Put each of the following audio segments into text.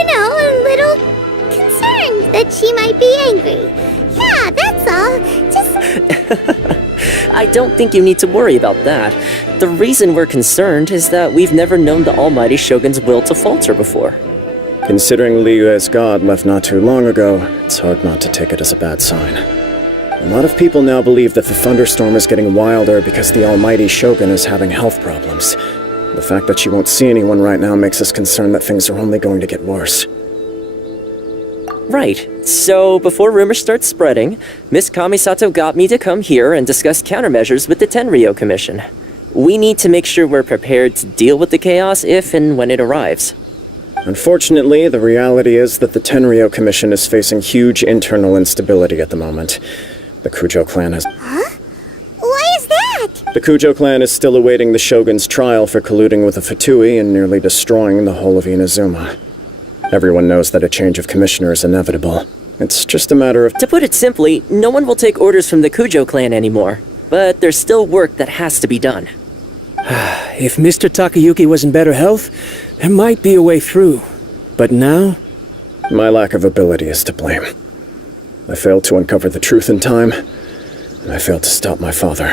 a little concerned that she might be angry. Yeah, that's all. Just... I don't think you need to worry about that. The reason we're concerned is that we've never known the almighty Shogun's will to falter before. Considering Liyue's god left not too long ago, it's hard not to take it as a bad sign. A lot of people now believe that the thunderstorm is getting wilder because the almighty Shogun is having health problems. The fact that she won't see anyone right now makes us concerned that things are only going to get worse. Right. So, before rumors start spreading, Miss Kamisato got me to come here and discuss countermeasures with the Tenryou Commission. We need to make sure we're prepared to deal with the chaos if and when it arrives. Unfortunately, the reality is that the Tenryou Commission is facing huge internal instability at the moment. The Kujo clan has... Huh? Why is that? The Kujo clan is still awaiting the Shogun's trial for colluding with the Fatui and nearly destroying the whole of Inazuma. Everyone knows that a change of commissioner is inevitable. It's just a matter of... To put it simply, no one will take orders from the Kujo clan anymore. But there's still work that has to be done. If Mr. Takayuki was in better health, there might be a way through. But now? My lack of ability is to blame. I failed to uncover the truth in time, and I failed to stop my father.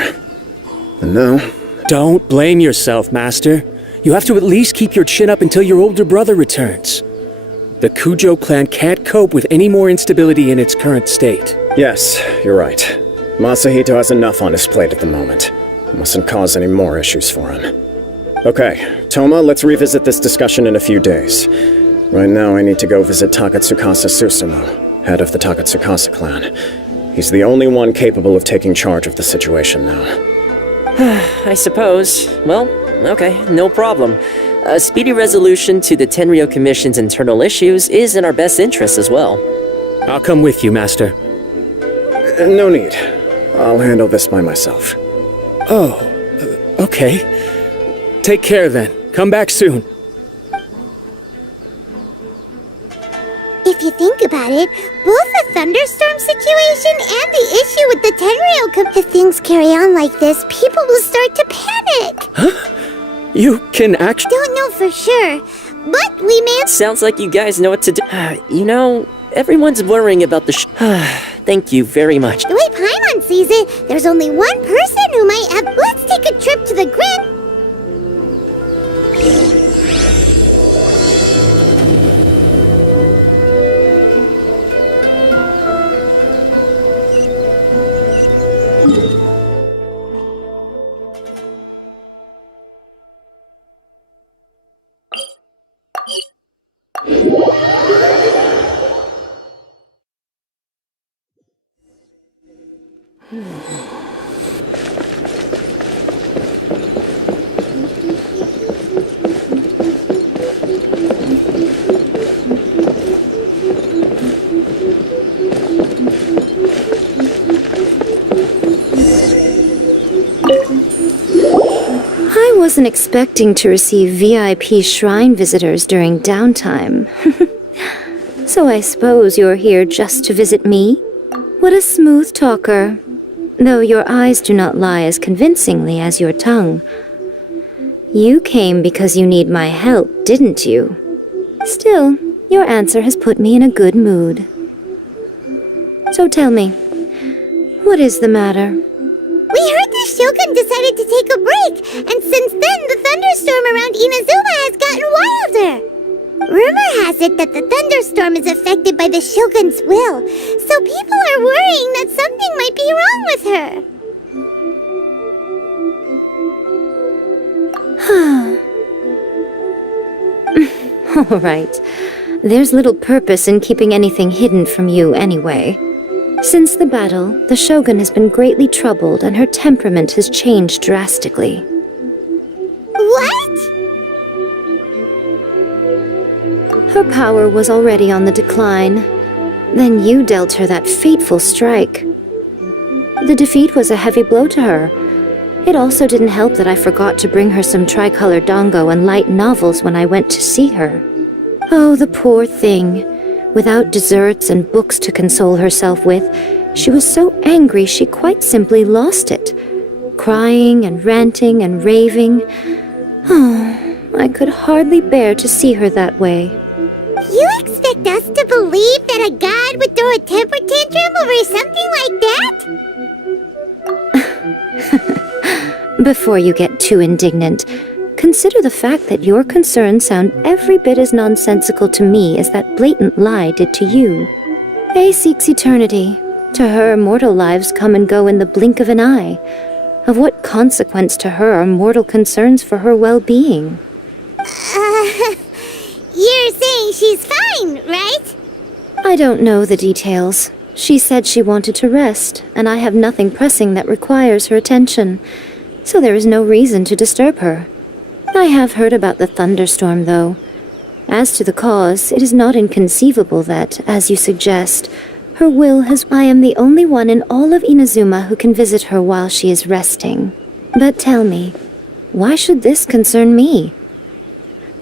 And now... Don't blame yourself, Master. You have to at least keep your chin up until your older brother returns. The Kujo clan can't cope with any more instability in its current state. Yes, you're right. Masahito has enough on his plate at the moment. Mustn't cause any more issues for him. Okay, Toma, let's revisit this discussion in a few days. Right now, I need to go visit Takatsukasa Susumu, head of the Takatsukasa clan. He's the only one capable of taking charge of the situation now. I suppose. Well, okay, no problem. A speedy resolution to the Tenryou Commission's internal issues is in our best interest as well. I'll come with you, Master. No need. I'll handle this by myself. Oh, okay. Take care then. Come back soon. If you think about it, both the thunderstorm situation and the issue with the Tenryou, if things carry on like this, people will start to panic. Huh? You can actually... Don't know for sure, but we may... Sounds like you guys know what to do. You know, everyone's worrying about the Thank you very much. The way Paimon sees it, there's only one person who might have... Let's take a trip to the Grand... I wasn't expecting to receive VIP shrine visitors during downtime. So I suppose you're here just to visit me? What a smooth talker. Though your eyes do not lie as convincingly as your tongue. You came because you need my help, didn't you? Still, your answer has put me in a good mood. So tell me, what is the matter? We heard the Shogun decided to take a break, and since then the thunderstorm around Inazuma has gotten wilder. Rumor has it that the thunderstorm is affected by the Shogun's will, so people are worrying that something might be wrong with her. All right. There's little purpose in keeping anything hidden from you anyway. Since the battle, the Shogun has been greatly troubled and her temperament has changed drastically. What? Her power was already on the decline. Then you dealt her that fateful strike. The defeat was a heavy blow to her. It also didn't help that I forgot to bring her some tricolor dango and light novels when I went to see her. Oh, the poor thing. Without desserts and books to console herself with, she was so angry she quite simply lost it. Crying and ranting and raving. Oh, I could hardly bear to see her that way. You expect us to believe that a god would throw a temper tantrum over something like that? Before you get too indignant, consider the fact that your concerns sound every bit as nonsensical to me as that blatant lie did to you. A seeks eternity. To her, mortal lives come and go in the blink of an eye. Of what consequence to her are mortal concerns for her well-being? You're saying she's fine, right? I don't know the details. She said she wanted to rest, and I have nothing pressing that requires her attention, so there is no reason to disturb her. I have heard about the thunderstorm, though. As to the cause, it is not inconceivable that, as you suggest, her will has... I am the only one in all of Inazuma who can visit her while she is resting. But tell me, why should this concern me?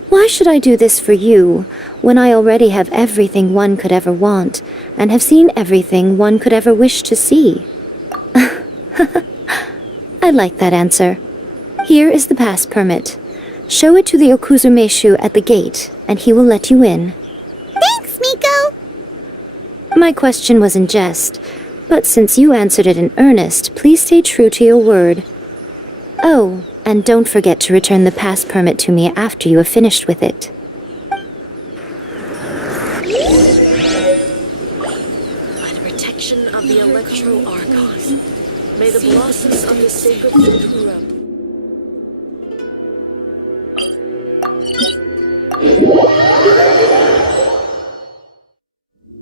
Why should I do this for you, when I already have everything one could ever want, and have seen everything one could ever wish to see? I like that answer. Here is the pass permit. Show it to the Okuzumeshu at the gate, and he will let you in. Thanks, Miko! My question was in jest, but since you answered it in earnest, please stay true to your word. Oh, and don't forget to return the pass permit to me after you have finished with it. By the protection of the Electro-Archons, may the blossoms of the sacred fruit grow.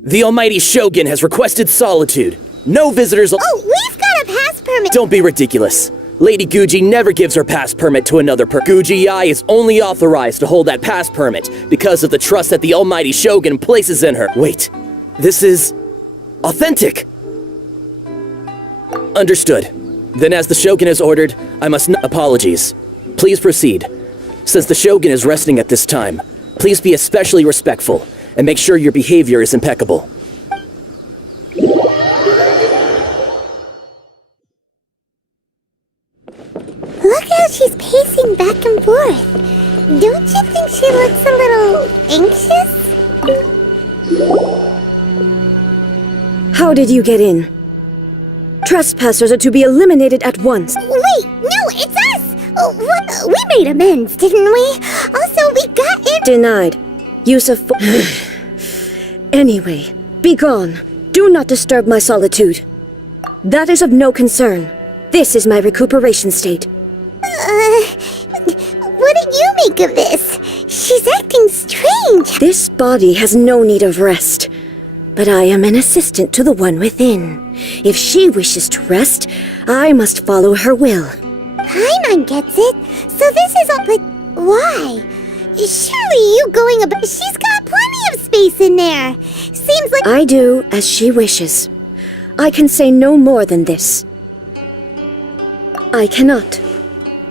The almighty Shogun has requested solitude. No visitors... Oh, we've got a pass permit! Don't be ridiculous. Lady Guji never gives her pass permit to another Guji-ai is only authorized to hold that pass permit because of the trust that the almighty Shogun places in her. Wait, this is... authentic! Understood. Then as the Shogun has ordered, I must apologies. Please proceed. Since the Shogun is resting at this time, please be especially respectful and make sure your behavior is impeccable. Look how she's pacing back and forth. Don't you think she looks a little anxious? How did you get in? Trespassers are to be eliminated at once. Wait, no, it's us! We made amends, didn't we? Also, we got in... Denied. Use of Anyway, be gone. Do not disturb my solitude. That is of no concern. This is my recuperation state. What do you make of this? She's acting strange. This body has no need of rest. But I am an assistant to the one within. If she wishes to rest, I must follow her will. Paimon gets it. So this is all... But why? Surely you going about... She's got plenty of space in there. Seems like... I do as she wishes. I can say no more than this. I cannot.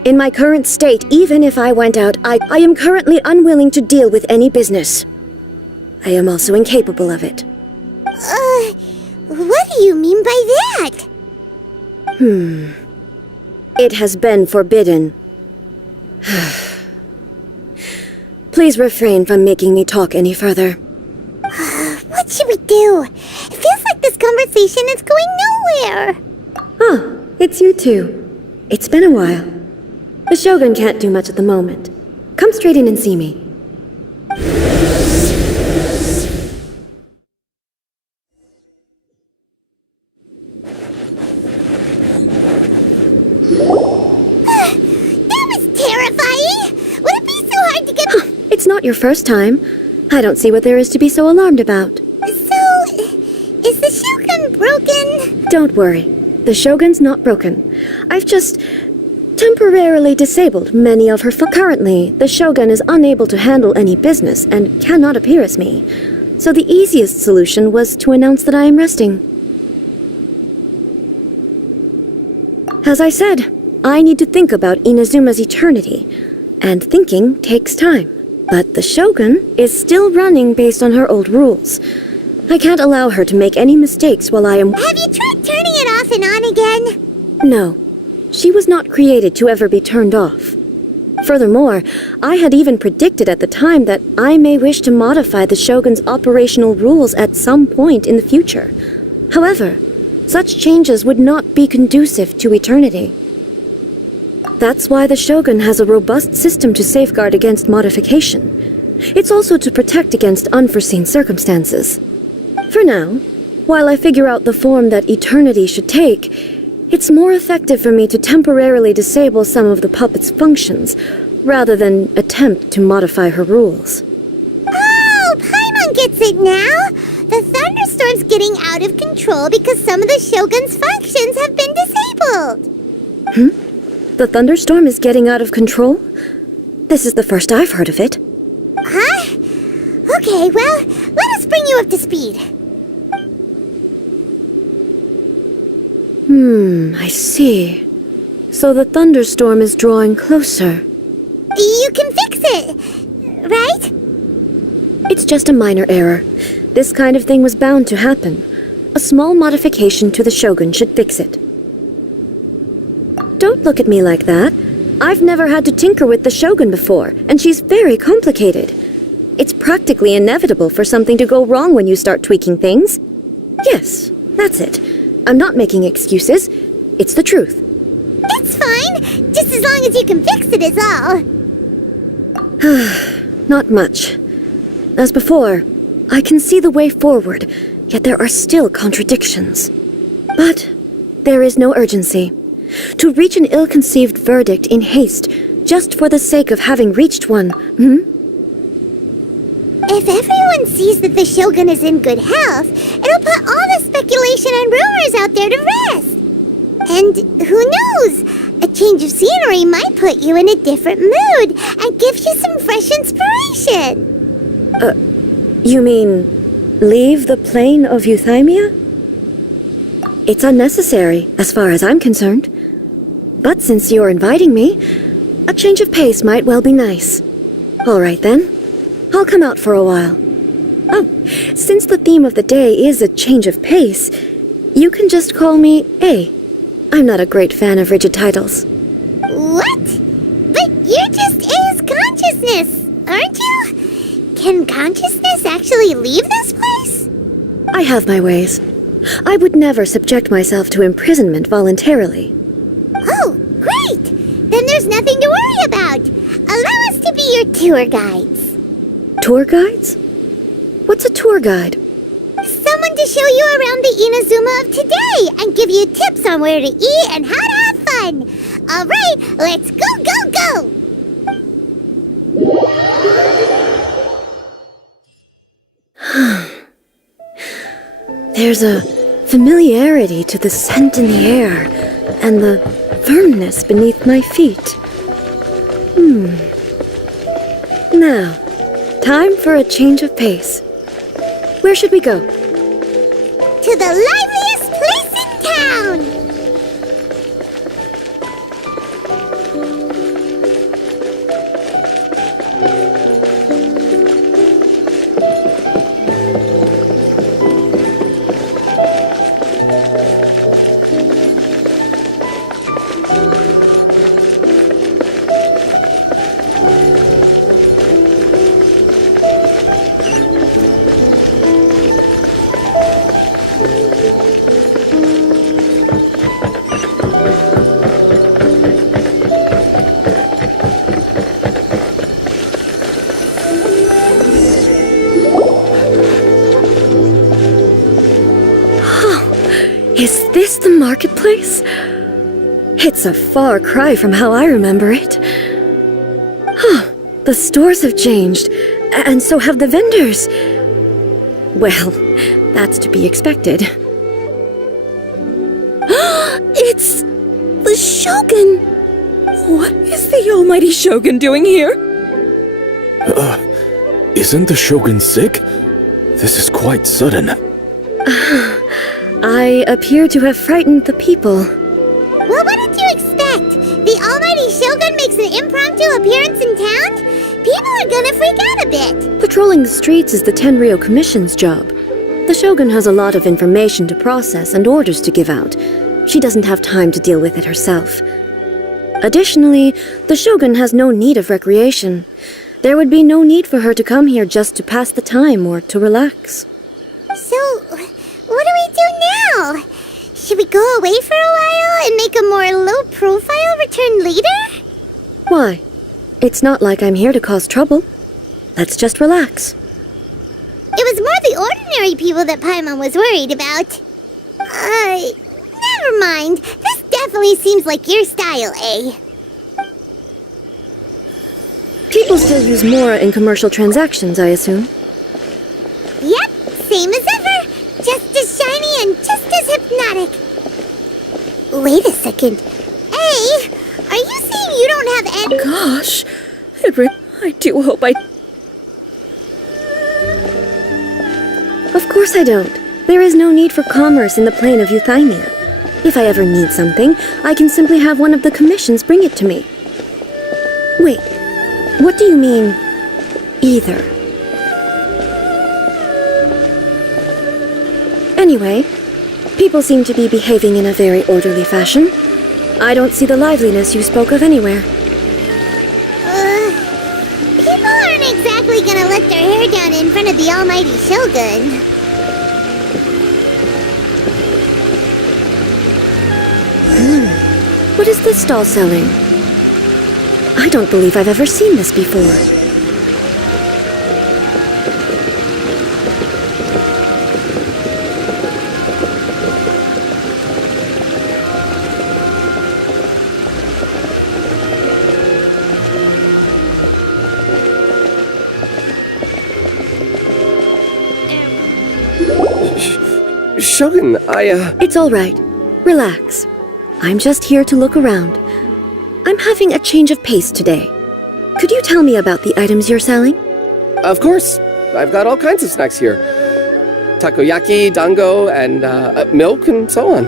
In my current state, even if I went out, I am currently unwilling to deal with any business. I am also incapable of it. What do you mean by that? It has been forbidden. Please refrain from making me talk any further. What should we do? It feels like this conversation is going nowhere. Ah, it's you two. It's been a while. The Shogun can't do much at the moment. Come straight in and see me. That was terrifying! Would it be so hard to get... It's not your first time. I don't see what there is to be so alarmed about. So, is the Shogun broken? Don't worry. The Shogun's not broken. I've just temporarily disabled many of her Currently, the Shogun is unable to handle any business and cannot appear as me. So the easiest solution was to announce that I am resting. As I said, I need to think about Inazuma's eternity, and thinking takes time. But the Shogun is still running based on her old rules. I can't allow her to make any mistakes while I am... Have you tried turning it off and on again? No. She was not created to ever be turned off. Furthermore, I had even predicted at the time that I may wish to modify the Shogun's operational rules at some point in the future. However, such changes would not be conducive to eternity. That's why the Shogun has a robust system to safeguard against modification. It's also to protect against unforeseen circumstances. For now, while I figure out the form that eternity should take, it's more effective for me to temporarily disable some of the puppet's functions, rather than attempt to modify her rules. Oh, Paimon gets it now! The thunderstorm's getting out of control because some of the Shogun's functions have been disabled. The thunderstorm is getting out of control? This is the first I've heard of it. Huh? Okay, well, let us bring you up to speed. I see. So the thunderstorm is drawing closer. You can fix it, right? It's just a minor error. This kind of thing was bound to happen. A small modification to the Shogun should fix it. Don't look at me like that. I've never had to tinker with the Shogun before, and she's very complicated. It's practically inevitable for something to go wrong when you start tweaking things. Yes, that's it. I'm not making excuses. It's the truth. It's fine, just as long as you can fix it is all. Not much. As before, I can see the way forward, yet there are still contradictions. But there is no urgency. To reach an ill-conceived verdict in haste, just for the sake of having reached one, If everyone sees that the Shogun is in good health, it'll put all the speculation and rumors out there to rest. And who knows? A change of scenery might put you in a different mood and give you some fresh inspiration. You mean leave the plane of Euthymia? It's unnecessary, as far as I'm concerned. But since you're inviting me, a change of pace might well be nice. All right then, I'll come out for a while. Oh, since the theme of the day is a change of pace, you can just call me A. I'm not a great fan of rigid titles. What? But you're just A's consciousness, aren't you? Can consciousness actually leave this place? I have my ways. I would never subject myself to imprisonment voluntarily. Oh, great! Then there's nothing to worry about. Allow us to be your tour guides. Tour guides? What's a tour guide? Someone to show you around the Inazuma of today and give you tips on where to eat and how to have fun. All right, let's go, go, go! There's a familiarity to the scent in the air and the firmness beneath my feet. Now, time for a change of pace. Where should we go? To the liveliest place in town! Is this the marketplace? It's a far cry from how I remember it. The stores have changed, and so have the vendors. Well, that's to be expected. It's the Shogun! What is the almighty Shogun doing here? Isn't the Shogun sick? This is quite sudden. I appear to have frightened the people. Well, what did you expect? The almighty Shogun makes an impromptu appearance in town? People are gonna freak out a bit. Patrolling the streets is the Tenryou Commission's job. The Shogun has a lot of information to process and orders to give out. She doesn't have time to deal with it herself. Additionally, the Shogun has no need of recreation. There would be no need for her to come here just to pass the time or to relax. So, what do we do now? Should we go away for a while and make a more low-profile return later? Why? It's not like I'm here to cause trouble. Let's just relax. It was more the ordinary people that Paimon was worried about. Never mind. This definitely seems like your style, eh? People still use Mora in commercial transactions, I assume. Yep, same as ever. Just as shiny and just as hypnotic. Wait a second. Hey, are you saying you don't have any— Gosh, Edward, I do hope I... Of course I don't. There is no need for commerce in the plane of Euthymia. If I ever need something, I can simply have one of the commissions bring it to me. Wait, what do you mean, either? Anyway, people seem to be behaving in a very orderly fashion. I don't see the liveliness you spoke of anywhere. People aren't exactly gonna let their hair down in front of the almighty Shogun. What is this stall selling? I don't believe I've ever seen this before. Shogun, It's all right. Relax. I'm just here to look around. I'm having a change of pace today. Could you tell me about the items you're selling? Of course. I've got all kinds of snacks here. Takoyaki, dango, and milk, and so on.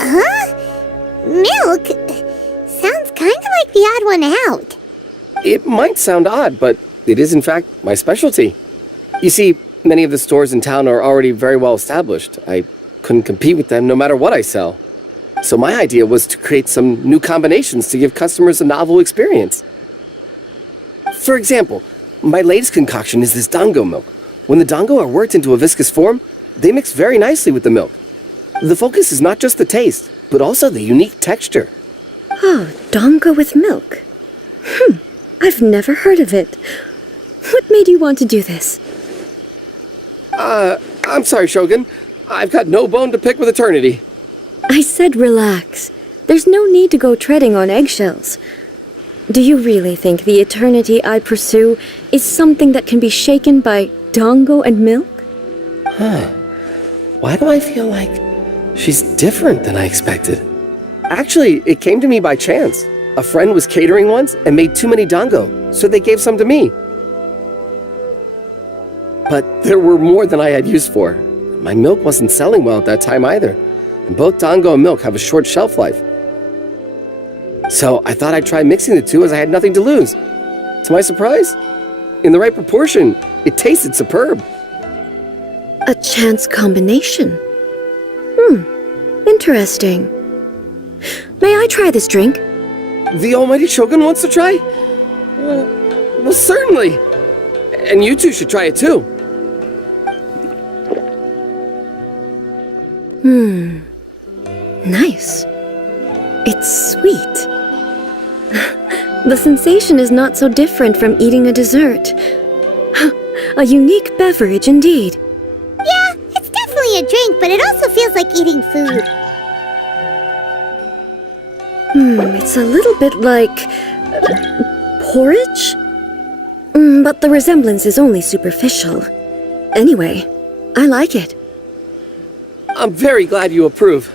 Huh? Milk? Sounds kind of like the odd one out. It might sound odd, but it is in fact my specialty. You see, many of the stores in town are already very well established. I couldn't compete with them no matter what I sell. So my idea was to create some new combinations to give customers a novel experience. For example, my latest concoction is this dango milk. When the dango are worked into a viscous form, they mix very nicely with the milk. The focus is not just the taste, but also the unique texture. Oh, dango with milk. I've never heard of it. What made you want to do this? I'm sorry, Shogun. I've got no bone to pick with eternity. I said relax. There's no need to go treading on eggshells. Do you really think the eternity I pursue is something that can be shaken by dango and milk? Why do I feel like she's different than I expected? Actually, it came to me by chance. A friend was catering once and made too many dango, so they gave some to me. But there were more than I had use for. My milk wasn't selling well at that time either, and both dango and milk have a short shelf life. So I thought I'd try mixing the two as I had nothing to lose. To my surprise, in the right proportion, it tasted superb. A chance combination. Interesting. May I try this drink? The almighty Shogun wants to try? Well, certainly. And you two should try it too. Nice. It's sweet. The sensation is not so different from eating a dessert. A unique beverage indeed. Yeah, it's definitely a drink, but it also feels like eating food. It's a little bit like porridge? But the resemblance is only superficial. Anyway, I like it. I'm very glad you approve.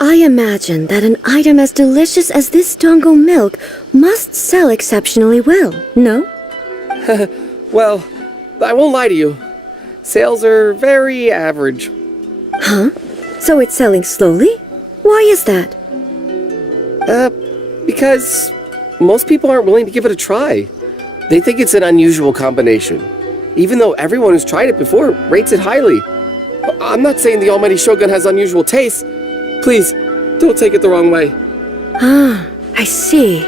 I imagine that an item as delicious as this dango milk must sell exceptionally well, no? Well, I won't lie to you. Sales are very average. Huh? So it's selling slowly? Why is that? Because most people aren't willing to give it a try. They think it's an unusual combination, even though everyone who's tried it before rates it highly. I'm not saying the almighty Shogun has unusual taste, Please, don't take it the wrong way. Ah, I see.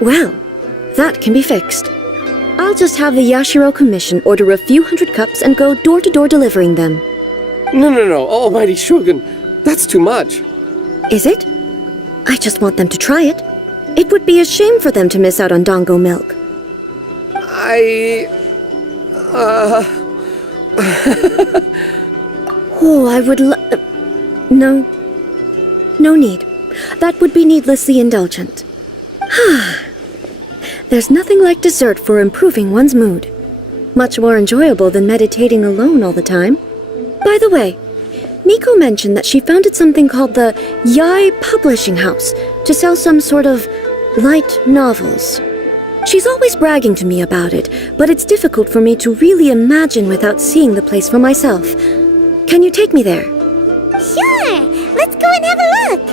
Well, that can be fixed. I'll just have the Yashiro Commission order a few hundred cups and go door-to-door delivering them. No, Almighty Shogun. That's too much. Is it? I just want them to try it. It would be a shame for them to miss out on Dango milk. Oh, I would No. No need. That would be needlessly indulgent. There's nothing like dessert for improving one's mood. Much more enjoyable than meditating alone all the time. By the way, Miko mentioned that she founded something called the Yai Publishing House to sell some sort of light novels. She's always bragging to me about it, but it's difficult for me to really imagine without seeing the place for myself. Can you take me there? Sure! Let's go and have a look!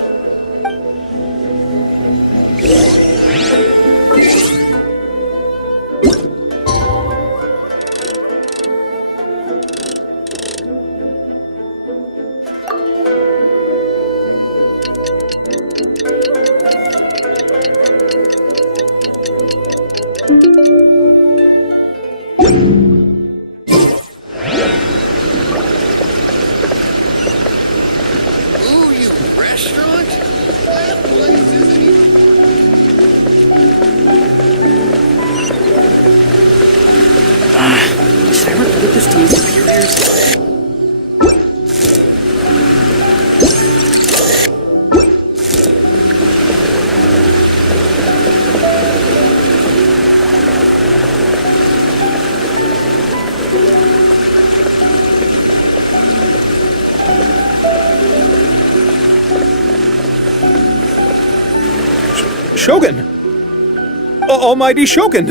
Shogun! Almighty Shogun!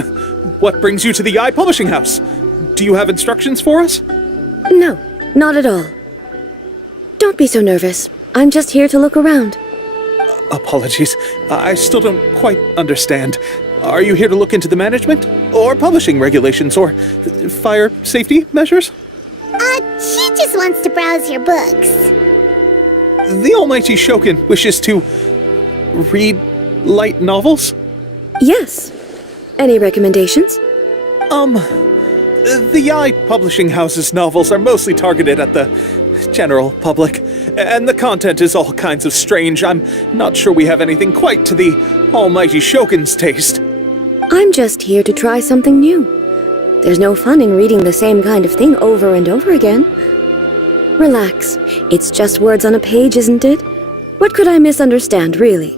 What brings you to the Yai Publishing House? Do you have instructions for us? No, not at all. Don't be so nervous. I'm just here to look around. Apologies. I still don't quite understand. Are you here to look into the management? Or publishing regulations? Or fire safety measures? She just wants to browse your books. The Almighty Shogun wishes to read light novels? Yes. Any recommendations? The Yai Publishing House's novels are mostly targeted at the general public, and the content is all kinds of strange. I'm not sure we have anything quite to the Almighty Shogun's taste. I'm just here to try something new. There's no fun in reading the same kind of thing over and over again. Relax. It's just words on a page, isn't it? What could I misunderstand, really?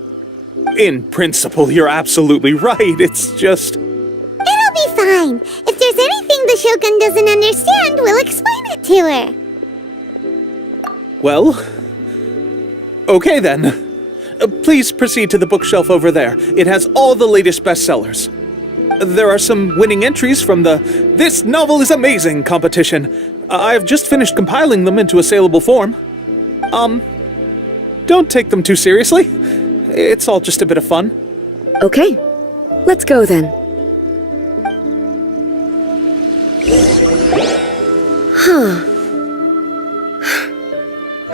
In principle, you're absolutely right. It's just... It'll be fine. If there's anything the Shogun doesn't understand, we'll explain it to her. Well... Okay then. Please proceed to the bookshelf over there. It has all the latest bestsellers. There are some winning entries from the This Novel is Amazing competition. I've just finished compiling them into a saleable form. Don't take them too seriously. It's all just a bit of fun. Okay, let's go then.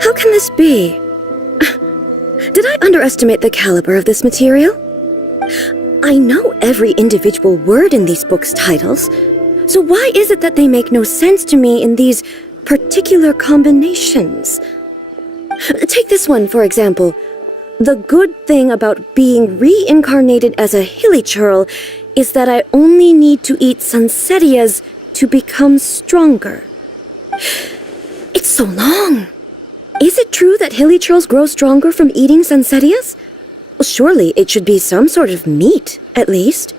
How can this be? Did I underestimate the caliber of this material? I know every individual word in these books' titles, so why is it that they make no sense to me in these particular combinations? Take this one, for example. The good thing about being reincarnated as a hilly churl is that I only need to eat sunsettias to become stronger. It's so long. Is it true that hilly churls grow stronger from eating sunsettias? Well, surely it should be some sort of meat, at least.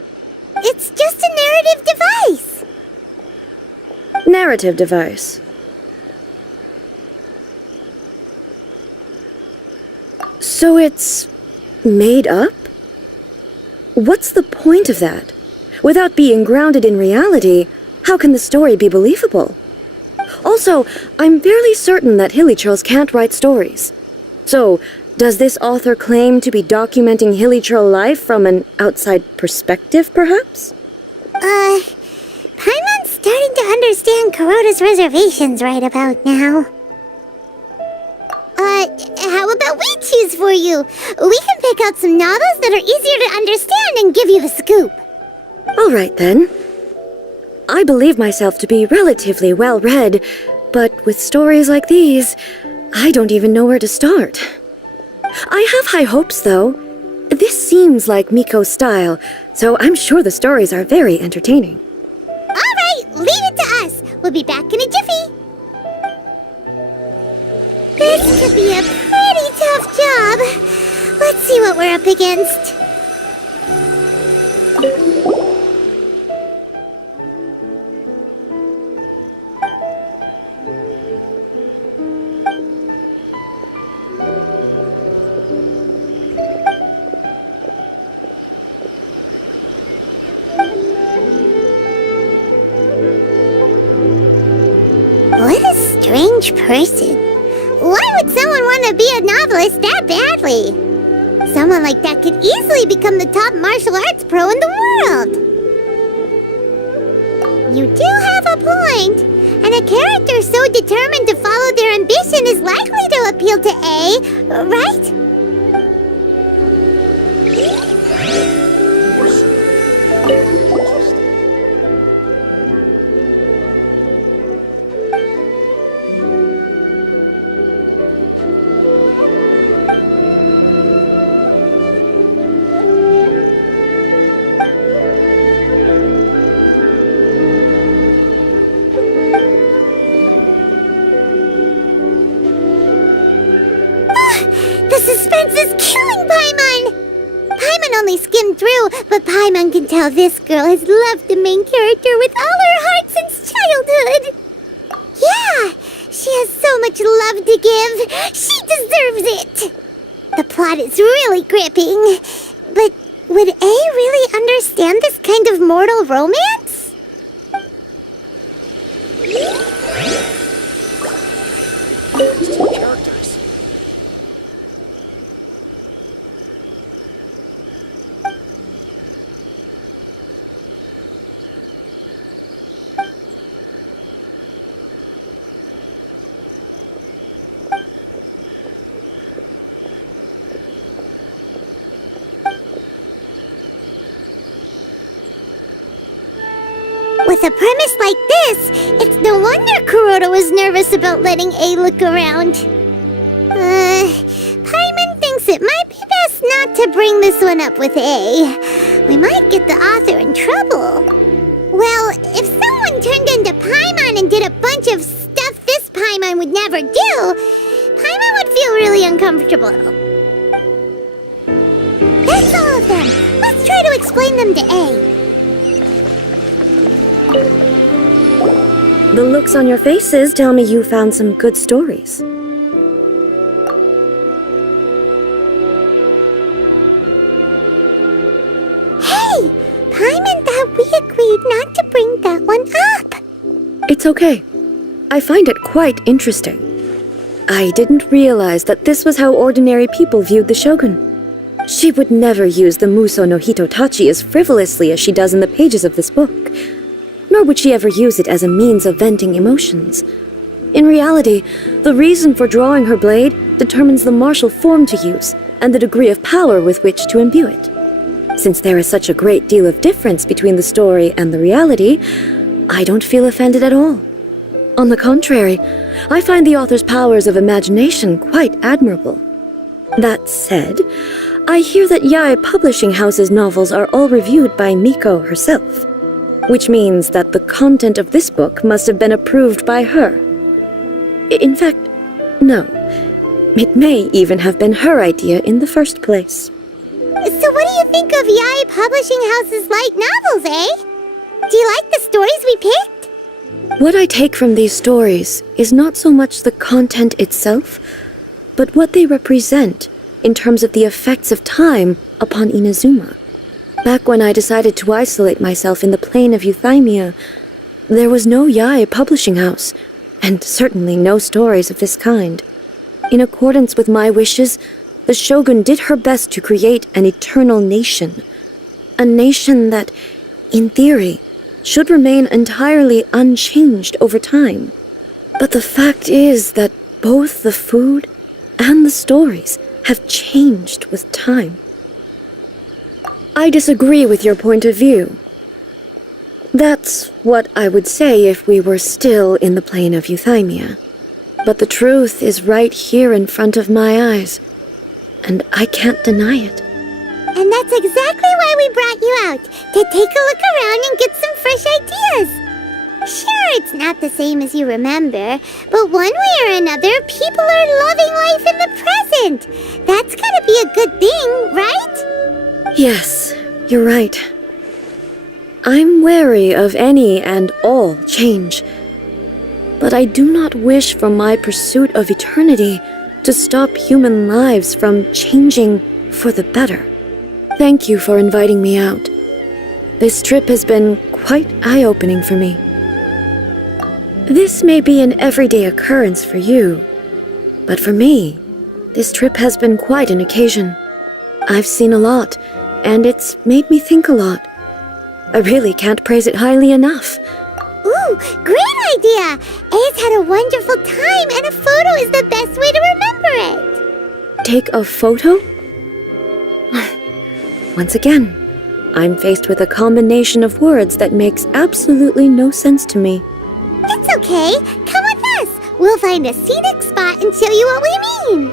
It's just a narrative device. Narrative device. So it's made up? What's the point of that? Without being grounded in reality, how can the story be believable? Also, I'm fairly certain that hilly churls can't write stories. So, does this author claim to be documenting hilly churl life from an outside perspective, perhaps? Paimon's starting to understand Kuroda's reservations right about now. How about we choose for you? We can pick out some novels that are easier to understand and give you the scoop. All right, then. I believe myself to be relatively well-read, but with stories like these, I don't even know where to start. I have high hopes, though. This seems like Miko's style, so I'm sure the stories are very entertaining. All right, leave it to us. We'll be back in a jiffy. This could be a pretty tough job. Let's see what we're up against. What a strange person. Why would someone want to be a novelist that badly? Someone like that could easily become the top martial arts pro in the world. You do have a point. And a character so determined to follow their ambition is likely to appeal to A, right? The suspense is killing Paimon! Paimon only skimmed through, but Paimon can tell this girl has loved the main character with all her heart since childhood. Yeah, she has so much love to give. She deserves it. The plot is really gripping. But would A really understand this kind of mortal romance? With a premise like this, it's no wonder Kuroda was nervous about letting A look around. Paimon thinks it might be best not to bring this one up with A. We might get the author in trouble. Well, if someone turned into Paimon and did a bunch of stuff this Paimon would never do, Paimon would feel really uncomfortable. That's all of them. Let's try to explain them to A. The looks on your faces tell me you found some good stories. Hey! Paimon thought we agreed not to bring that one up. It's okay. I find it quite interesting. I didn't realize that this was how ordinary people viewed the Shogun. She would never use the Muso no Hitotachi as frivolously as she does in the pages of this book. Nor would she ever use it as a means of venting emotions. In reality, the reason for drawing her blade determines the martial form to use and the degree of power with which to imbue it. Since there is such a great deal of difference between the story and the reality, I don't feel offended at all. On the contrary, I find the author's powers of imagination quite admirable. That said, I hear that Yae Publishing House's novels are all reviewed by Miko herself, which means that the content of this book must have been approved by her. In fact, no. It may even have been her idea in the first place. So what do you think of Yae Publishing House's light novels, eh? Do you like the stories we picked? What I take from these stories is not so much the content itself, but what they represent in terms of the effects of time upon Inazuma. Back when I decided to isolate myself in the plain of Euthymia, there was no Yae Publishing House, and certainly no stories of this kind. In accordance with my wishes, the Shogun did her best to create an eternal nation. A nation that, in theory, should remain entirely unchanged over time. But the fact is that both the food and the stories have changed with time. I disagree with your point of view. That's what I would say if we were still in the plane of euthymia. But the truth is right here in front of my eyes, and I can't deny it. And that's exactly why we brought you out, to take a look around and get some fresh ideas. Sure, it's not the same as you remember, but one way or another, people are loving life in the present. That's gotta be a good thing, right? Yes, you're right. I'm wary of any and all change, but I do not wish for my pursuit of eternity to stop human lives from changing for the better. Thank you for inviting me out. This trip has been quite eye-opening for me. This may be an everyday occurrence for you, but for me, this trip has been quite an occasion. I've seen a lot, and it's made me think a lot. I really can't praise it highly enough. Ooh, great idea! Ace had a wonderful time, and a photo is the best way to remember it. Take a photo? Once again, I'm faced with a combination of words that makes absolutely no sense to me. It's okay. Come with us. We'll find a scenic spot and show you what we mean.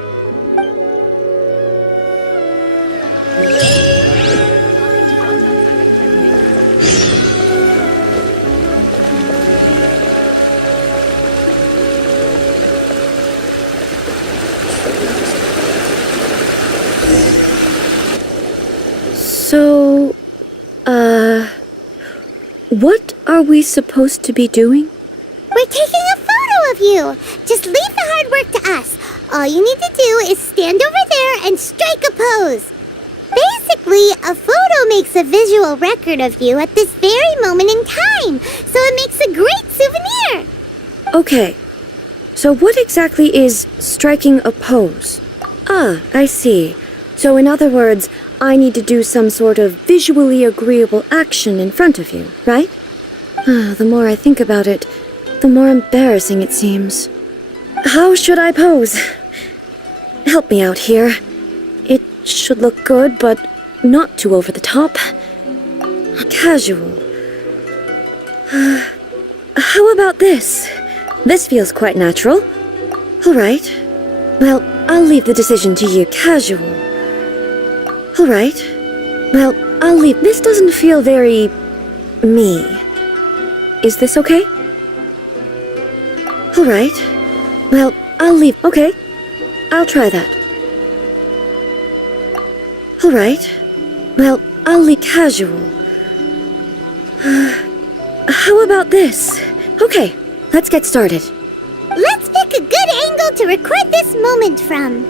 So, what are we supposed to be doing? We're taking a photo of you. Just leave the hard work to us. All you need to do is stand over there and strike a pose. Basically, a photo makes a visual record of you at this very moment in time, so it makes a great souvenir. Okay, so what exactly is striking a pose? Ah, I see. So in other words, I need to do some sort of visually agreeable action in front of you, right? The more I think about it, the more embarrassing it seems. How should I pose? Help me out here. It should look good, but not too over the top. Casual. How about this? This feels quite natural. All right. Well, I'll leave the decision to you. Casual. All right. Well, I'll leave. This doesn't feel very me. Is this okay? All right. Well, I'll leave. Okay. I'll try that. All right. Well, I'll leave casual. How about this? Okay, let's get started. Let's pick a good angle to record this moment from.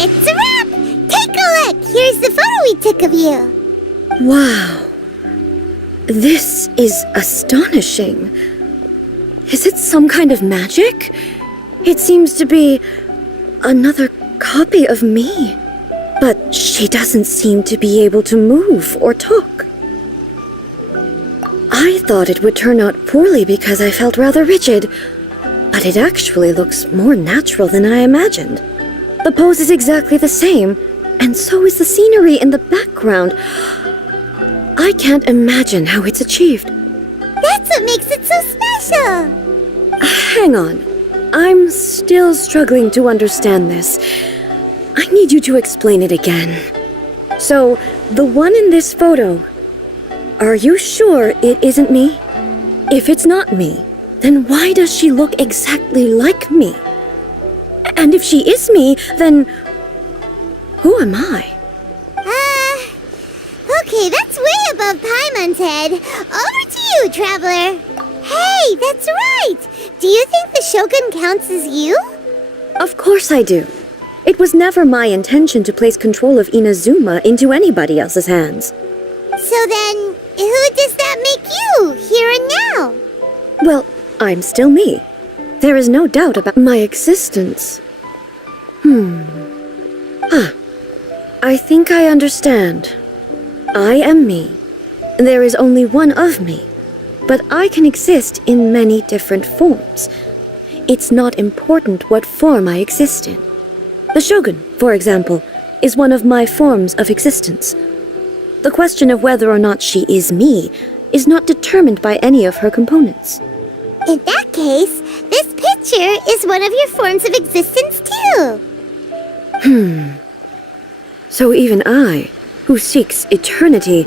It's a wrap! Take a look! Here's the photo we took of you. Wow. This is astonishing. Is it some kind of magic? It seems to be another copy of me. But she doesn't seem to be able to move or talk. I thought it would turn out poorly because I felt rather rigid, but it actually looks more natural than I imagined. The pose is exactly the same, And so is the scenery in the background. I can't imagine how it's achieved. That's what makes it so special! Hang on. I'm still struggling to understand this. I need you to explain it again. So, the one in this photo, are you sure it isn't me? If it's not me, then why does she look exactly like me? And if she is me, then who am I? Okay, that's way above Paimon's head. Over to you, Traveler. Hey, that's right! Do you think the Shogun counts as you? Of course I do. It was never my intention to place control of Inazuma into anybody else's hands. So then, who does that make you, here and now? Well, I'm still me. There is no doubt about my existence. I think I understand. I am me. There is only one of me. But I can exist in many different forms. It's not important what form I exist in. The Shogun, for example, is one of my forms of existence. The question of whether or not she is me is not determined by any of her components. In that case, this picture is one of your forms of existence too. So even I, who seeks eternity,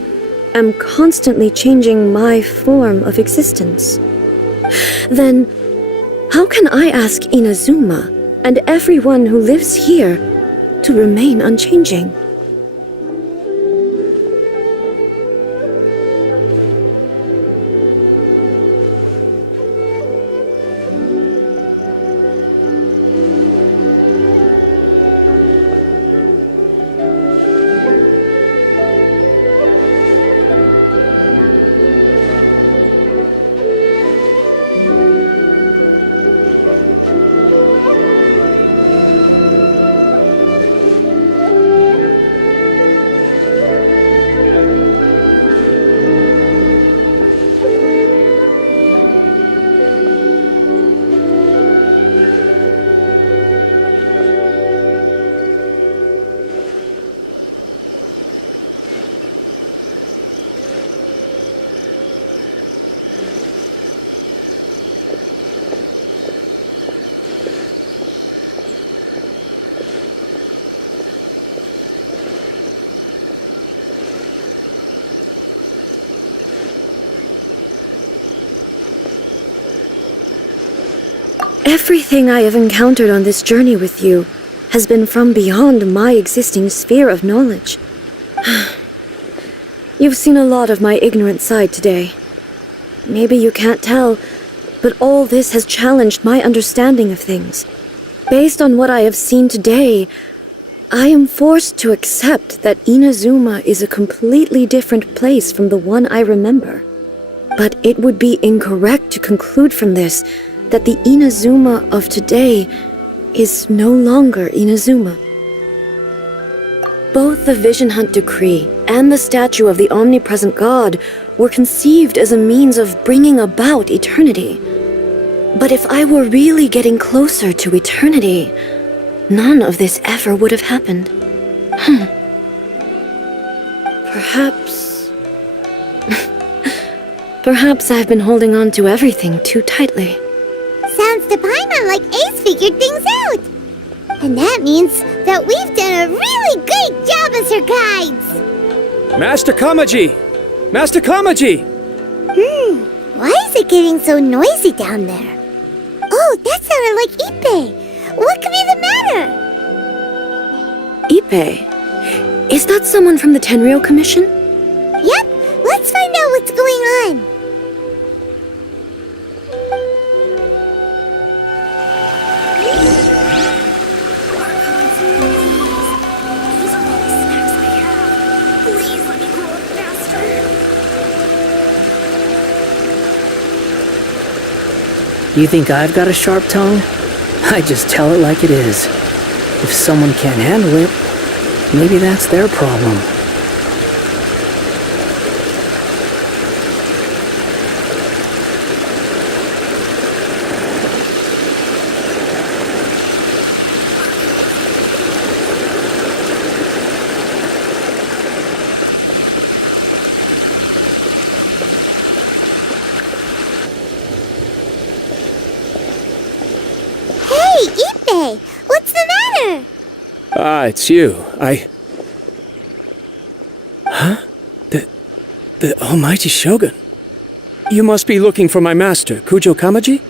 am constantly changing my form of existence. Then, how can I ask Inazuma and everyone who lives here to remain unchanging? Everything I have encountered on this journey with you has been from beyond my existing sphere of knowledge. You've seen a lot of my ignorant side today. Maybe you can't tell, but all this has challenged my understanding of things. Based on what I have seen today, I am forced to accept that Inazuma is a completely different place from the one I remember. But it would be incorrect to conclude from this that the Inazuma of today is no longer Inazuma. Both the Vision Hunt Decree and the statue of the omnipresent God were conceived as a means of bringing about eternity. But if I were really getting closer to eternity, none of this ever would have happened. Perhaps I've been holding on to everything too tightly. Sounds to Paimon like Ace figured things out. And that means that we've done a really great job as her guides. Master Kamaji! Master Kamaji! Why is it getting so noisy down there? Oh, that sounded like Ippei. What could be the matter? Ippei? Is that someone from the Tenryou Commission? Yep, let's find out what's going on. You think I've got a sharp tongue? I just tell it like it is. If someone can't handle it, maybe that's their problem. today? What's the matter? Ah, it's you. Huh? The almighty Shogun. You must be looking for my master, Kujo Kamaji?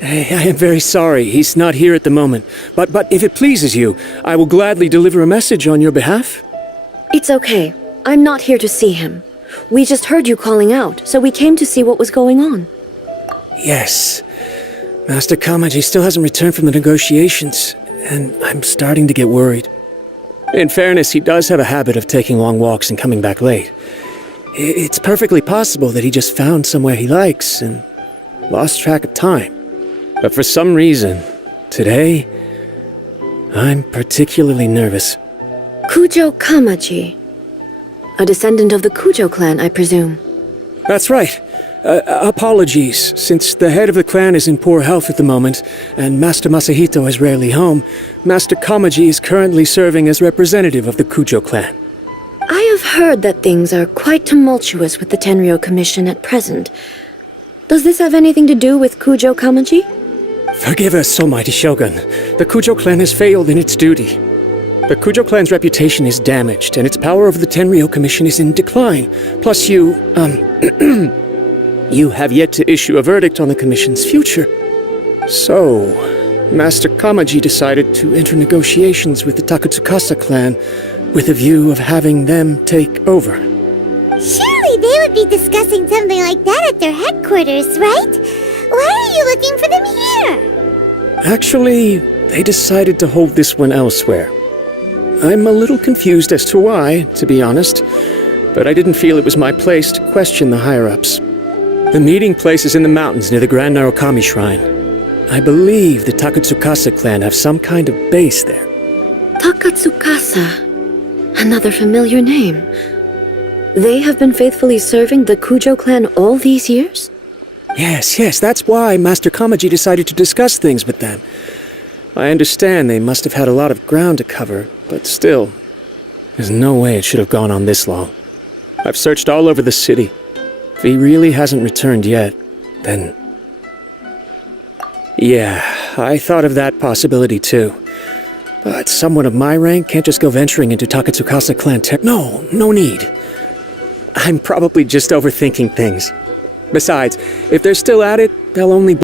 I am very sorry, he's not here at the moment. But if it pleases you, I will gladly deliver a message on your behalf. It's okay. I'm not here to see him. We just heard you calling out, so we came to see what was going on. Yes. Master Kamaji still hasn't returned from the negotiations, and I'm starting to get worried. In fairness, he does have a habit of taking long walks and coming back late. It's perfectly possible that he just found somewhere he likes and lost track of time. But for some reason, today, I'm particularly nervous. Kujo Kamaji. A descendant of the Kujo clan, I presume. That's right. Apologies, since the head of the clan is in poor health at the moment, and Master Masahito is rarely home, Master Kamaji is currently serving as representative of the Kujo clan. I have heard that things are quite tumultuous with the Tenryo Commission at present. Does this have anything to do with Kujo Kamaji? Forgive us, almighty Shogun. The Kujo clan has failed in its duty. The Kujo clan's reputation is damaged, and its power over the Tenryo Commission is in decline. Plus you have yet to issue a verdict on the Commission's future. So, Master Kamaji decided to enter negotiations with the Takatsukasa clan with a view of having them take over. Surely they would be discussing something like that at their headquarters, right? Why are you looking for them here? Actually, they decided to hold this one elsewhere. I'm a little confused as to why, to be honest, but I didn't feel it was my place to question the higher-ups. The meeting place is in the mountains near the Grand Narukami Shrine. I believe the Takatsukasa clan have some kind of base there. Takatsukasa. Another familiar name. They have been faithfully serving the Kujo clan all these years? Yes, that's why Master Kamaji decided to discuss things with them. I understand they must have had a lot of ground to cover, but still, there's no way it should have gone on this long. I've searched all over the city. If he really hasn't returned yet, then... Yeah, I thought of that possibility too. But someone of my rank can't just go venturing into Takatsukasa clan No need. I'm probably just overthinking things. Besides, if they're still at it, they'll only